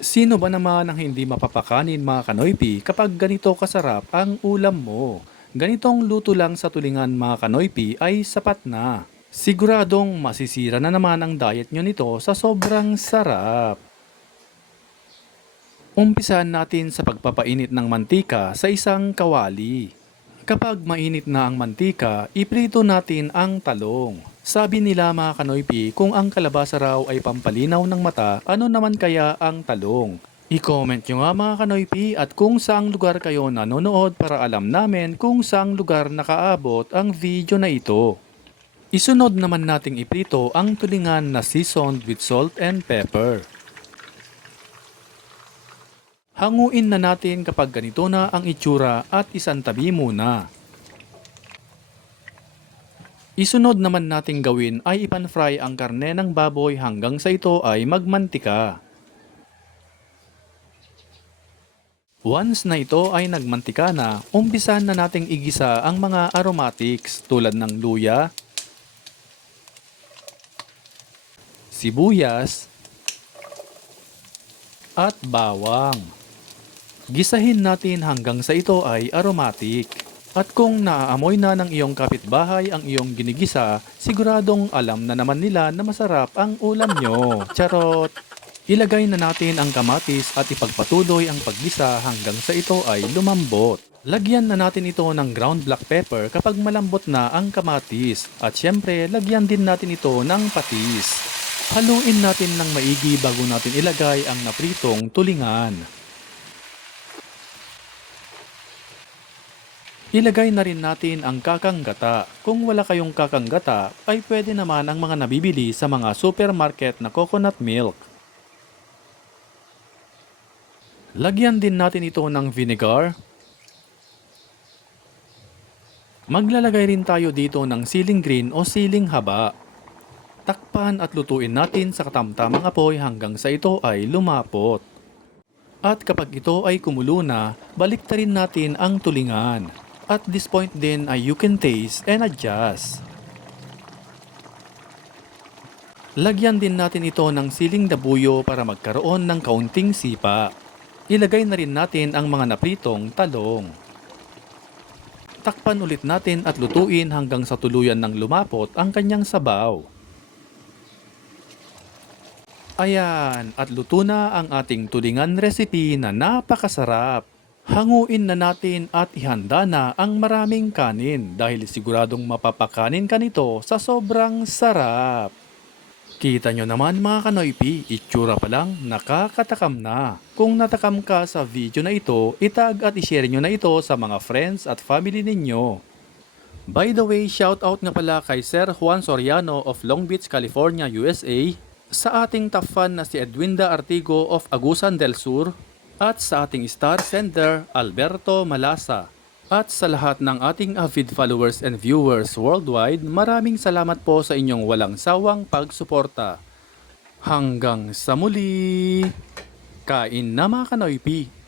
Sino ba naman ang hindi mapapakanin mga kanoypi kapag ganito kasarap ang ulam mo? Ganitong luto lang sa tulingan mga kanoypi ay sapat na. Siguradong masisira na naman ang diet nyo nito sa sobrang sarap. Umpisahan natin sa pagpapainit ng mantika sa isang kawali. Kapag mainit na ang mantika, iprito natin ang talong. Sabi nila mga kanoypi, kung ang kalabasa raw ay pampalinaw ng mata, ano naman kaya ang talong? I-comment nyo nga mga kanoypi at kung saang lugar kayo nanonood para alam namin kung saang lugar nakaabot ang video na ito. Isunod naman nating iprito ang tulingan na seasoned with salt and pepper. Hanguin na natin kapag ganito na ang itsura at isantabi muna. Isunod naman nating gawin ay ipan-fry ang karne ng baboy hanggang sa ito ay magmantika. Once na ito ay nagmantika na, umpisan na nating igisa ang mga aromatics tulad ng luya, sibuyas, at bawang. Gisahin natin hanggang sa ito ay aromatic. At kung naaamoy na ng iyong kapitbahay ang iyong ginigisa, siguradong alam na naman nila na masarap ang ulam nyo. Charot! Ilagay na natin ang kamatis at ipagpatuloy ang paggisa hanggang sa ito ay lumambot. Lagyan na natin ito ng ground black pepper kapag malambot na ang kamatis. At syempre, lagyan din natin ito ng patis. Haluin natin ng maigi bago natin ilagay ang napritong tulingan. Ilagay na rin natin ang kakanggata. Kung wala kayong kakanggata, ay pwede naman ang mga nabibili sa mga supermarket na coconut milk. Lagyan din natin ito ng vinegar. Maglalagay rin tayo dito ng siling green o siling haba. Takpan at lutuin natin sa katamtamang apoy hanggang sa ito ay lumapot. At kapag ito ay kumulo na, baliktarin natin ang tulingan. At this point din ay you can taste and adjust. Lagyan din natin ito ng siling dabuyo para magkaroon ng kaunting sipa. Ilagay na rin natin ang mga napritong talong. Takpan ulit natin at lutuin hanggang sa tuluyan ng lumapot ang kanyang sabaw. Ayan, at luto na ang ating tulingan recipe na napakasarap. Hanguin na natin at ihanda na ang maraming kanin dahil siguradong mapapakanin ka nito sa sobrang sarap. Kita nyo naman mga kanoypi, itsura pa lang nakakatakam na. Kung natakam ka sa video na ito, itag at ishare nyo na ito sa mga friends at family ninyo. By the way, shoutout nga pala kay Sir Juan Soriano of Long Beach, California, USA, sa ating top fan na si Edwinda Artigo of Agusan del Sur, at sa ating star sender, Alberto Malasa. At sa lahat ng ating avid followers and viewers worldwide, maraming salamat po sa inyong walang sawang pagsuporta. Hanggang sa muli! Kain na mga kanoypi!